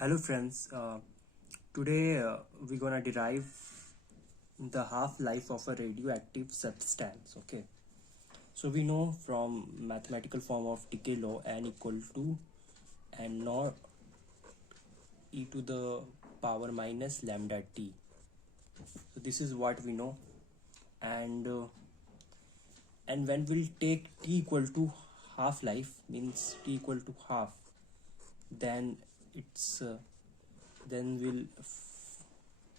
Hello friends, today we're gonna derive the half-life of a radioactive substance. Okay, so we know from mathematical form of decay law n equal to n naught e to the power minus lambda t. So this is what we know, and when we'll take t equal to half-life, means t equal to half, then it's then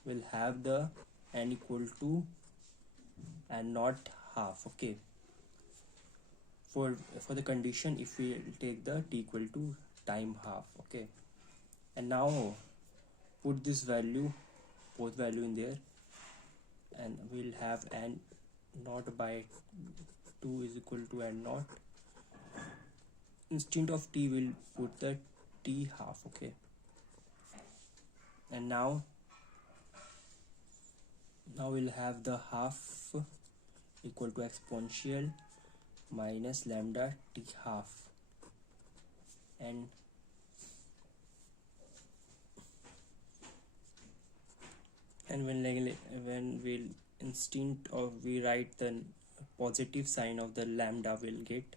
we'll have the n equal to and not half. Okay, for the condition if we take the t equal to time half. Okay, and now put this value, both value in there, and we'll have n naught by 2 is equal to n naught. Instead of t we'll put the t half. Okay, and now we'll have the half equal to exponential minus lambda t half, and when we'll instant of we write the positive sign of the lambda, we'll get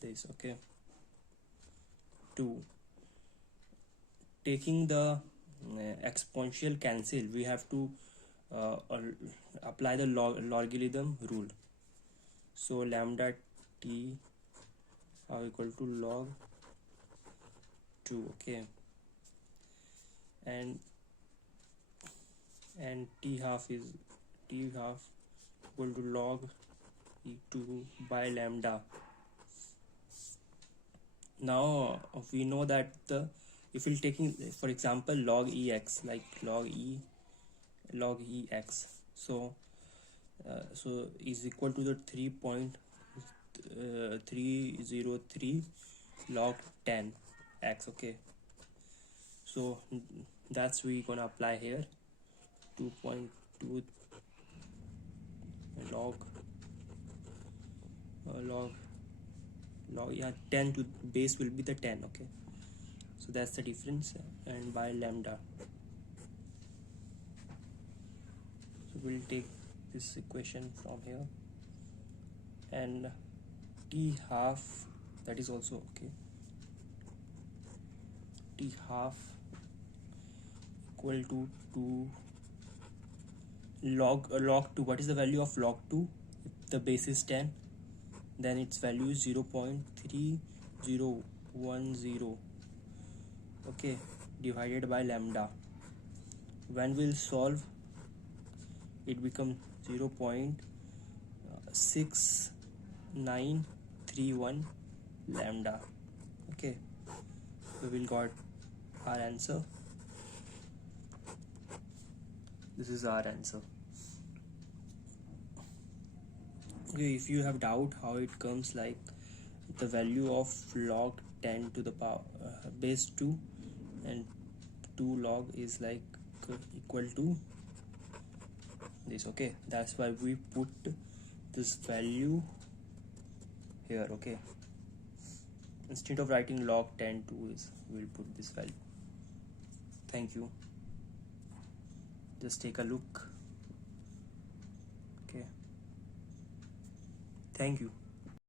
this. Okay, 2 taking the exponential cancel, we have to apply the logarithm rule. So lambda t are equal to log 2. Okay, and t half equal to log e2 by lambda. Now we know that if we're taking for example log ex, like log ex, so is equal to the 3.303 log 10 x. Okay, so that's we gonna apply here 2.2 log 10 to base will be the 10. Okay, so that's the difference, and by lambda. So we'll take this equation from here, and t half, that is also okay, t half equal to 2 log 2. What is the value of log 2? If the base is 10, then its value is 0.3010. okay, divided by lambda. When we'll solve, it becomes 0.6931 lambda. Okay, so we'll got our answer. This is our answer. Okay, if you have doubt how it comes, like the value of log 10 to the power base 2 and 2 log is like equal to this. Okay, that's why we put this value here. Okay, instead of writing log 10 to is, we'll put this value. Thank you. Just take a look. Okay, thank you.